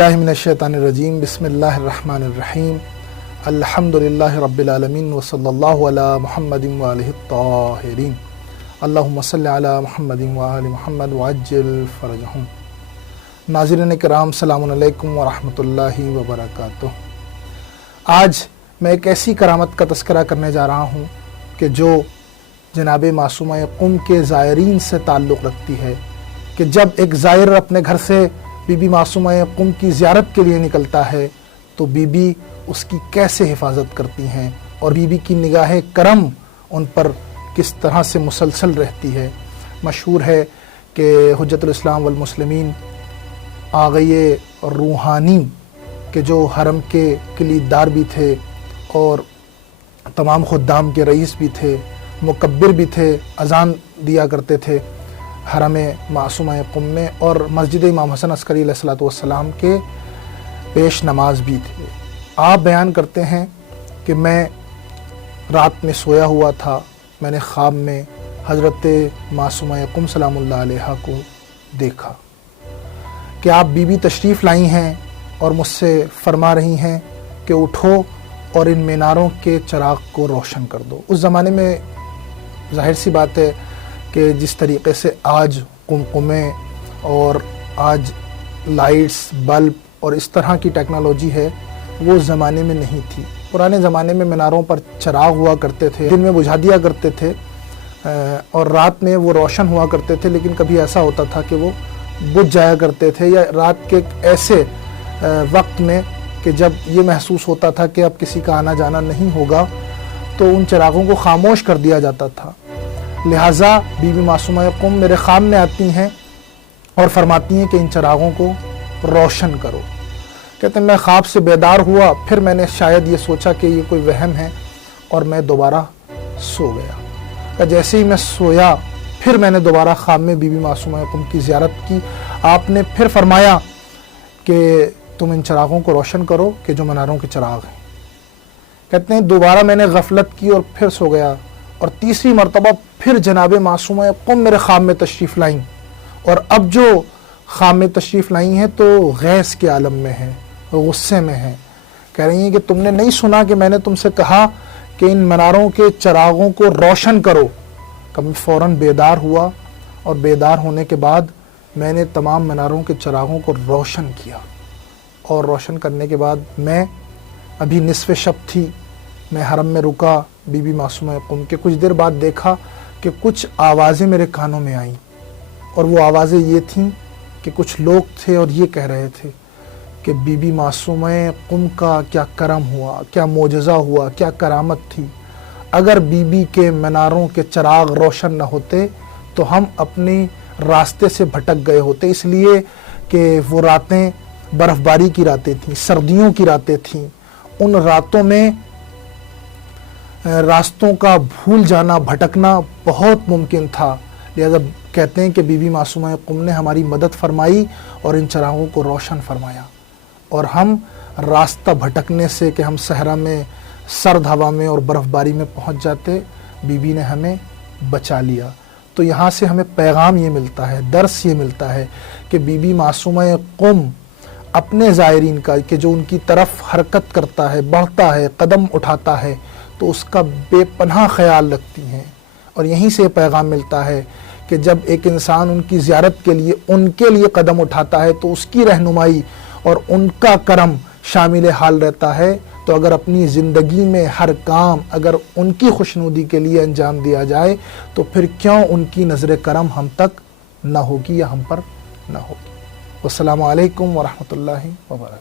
باللہ من الشیطان الرجیم بسم اللہ الرحمن الرحیم الحمدللہ رب العالمین وصلی اللہ علی محمد وآلہ الطاہرین اللہم صلی علی محمد وآل محمد وعجل فرجہم۔ ناظرین کرام السلام علیکم ورحمۃ اللہ وبرکاتہ۔ آج میں ایک ایسی کرامت کا تذکرہ کرنے جا رہا ہوں کہ جو جناب معصومہ قم کے زائرین سے تعلق رکھتی ہے کہ جب ایک زائر اپنے گھر سے بی بی معصومہ قم کی زیارت کے لیے نکلتا ہے تو بی بی اس کی کیسے حفاظت کرتی ہیں اور بی بی کی نگاہ کرم ان پر کس طرح سے مسلسل رہتی ہے۔ مشہور ہے کہ حجت الاسلام والمسلمین آغای روحانی کہ جو حرم کے کلیددار بھی تھے اور تمام خدام کے رئیس بھی تھے، مکبر بھی تھے، اذان دیا کرتے تھے حرم معصومہ قم میں، اور مسجد امام حسن عسکری علیہ السلام کے پیش نماز بھی تھے۔ آپ بیان کرتے ہیں کہ میں رات میں سویا ہوا تھا، میں نے خواب میں حضرت معصومہ قم سلام اللہ علیہا کو دیکھا کہ آپ بی بی تشریف لائی ہیں اور مجھ سے فرما رہی ہیں کہ اٹھو اور ان میناروں کے چراغ کو روشن کر دو۔ اس زمانے میں ظاہر سی بات ہے کہ جس طریقے سے آج قمقمے اور آج لائٹس، بلب اور اس طرح کی ٹیکنالوجی ہے، وہ زمانے میں نہیں تھی۔ پرانے زمانے میں میناروں پر چراغ ہوا کرتے تھے، دن میں بجھا دیا کرتے تھے اور رات میں وہ روشن ہوا کرتے تھے، لیکن کبھی ایسا ہوتا تھا کہ وہ بجھ جایا کرتے تھے، یا رات کے ایسے وقت میں کہ جب یہ محسوس ہوتا تھا کہ اب کسی کا آنا جانا نہیں ہوگا تو ان چراغوں کو خاموش کر دیا جاتا تھا۔ لہٰذا بی بی معصومہ قم میرے خواب میں آتی ہیں اور فرماتی ہیں کہ ان چراغوں کو روشن کرو۔ کہتے ہیں میں خواب سے بیدار ہوا، پھر میں نے شاید یہ سوچا کہ یہ کوئی وہم ہے اور میں دوبارہ سو گیا۔ جیسے ہی میں سویا پھر میں نے دوبارہ خواب میں بی بی معصومہ قم کی زیارت کی۔ آپ نے پھر فرمایا کہ تم ان چراغوں کو روشن کرو کہ جو مناروں کے چراغ ہیں۔ کہتے ہیں دوبارہ میں نے غفلت کی اور پھر سو گیا، اور تیسری مرتبہ پھر جناب معصومہ قم میرے خواب میں تشریف لائیں، اور اب جو خواب میں تشریف لائی ہیں تو غیظ کے عالم میں ہیں، غصے میں ہیں۔ کہہ رہی ہیں کہ تم نے نہیں سنا کہ میں نے تم سے کہا کہ ان مناروں کے چراغوں کو روشن کرو؟ کبھی فوراً بیدار ہوا، اور بیدار ہونے کے بعد میں نے تمام مناروں کے چراغوں کو روشن کیا، اور روشن کرنے کے بعد میں ابھی نصف شب تھی، میں حرم میں رکا بی بی معصومہ قم کے۔ کچھ دیر بعد دیکھا کہ کچھ آوازیں میرے کانوں میں آئیں، اور وہ آوازیں یہ تھیں کہ کچھ لوگ تھے اور یہ کہہ رہے تھے کہ بی بی معصومہ قم کا کیا کرم ہوا، کیا معجزہ ہوا، کیا کرامت تھی۔ اگر بی بی کے مناروں کے چراغ روشن نہ ہوتے تو ہم اپنے راستے سے بھٹک گئے ہوتے، اس لیے کہ وہ راتیں برف باری کی راتیں تھیں، سردیوں کی راتیں تھیں۔ ان راتوں میں راستوں کا بھول جانا، بھٹکنا بہت ممکن تھا، لہذا کہتے ہیں کہ بی بی معصومہ قم نے ہماری مدد فرمائی اور ان چراغوں کو روشن فرمایا، اور ہم راستہ بھٹکنے سے کہ ہم صحرا میں سرد ہوا میں اور برف باری میں پہنچ جاتے، بی بی نے ہمیں بچا لیا۔ تو یہاں سے ہمیں پیغام یہ ملتا ہے، درس یہ ملتا ہے کہ بی بی معصومہ قم اپنے زائرین کا کہ جو ان کی طرف حرکت کرتا ہے، بڑھتا ہے، قدم اٹھاتا ہے، تو اس کا بے پناہ خیال رکھتی ہیں۔ اور یہیں سے پیغام ملتا ہے کہ جب ایک انسان ان کی زیارت کے لیے ان کے لیے قدم اٹھاتا ہے تو اس کی رہنمائی اور ان کا کرم شامل حال رہتا ہے۔ تو اگر اپنی زندگی میں ہر کام اگر ان کی خوشنودی کے لیے انجام دیا جائے تو پھر کیوں ان کی نظر کرم ہم تک نہ ہوگی یا ہم پر نہ ہوگی۔ والسلام علیکم ورحمۃ اللہ وبرکاتہ۔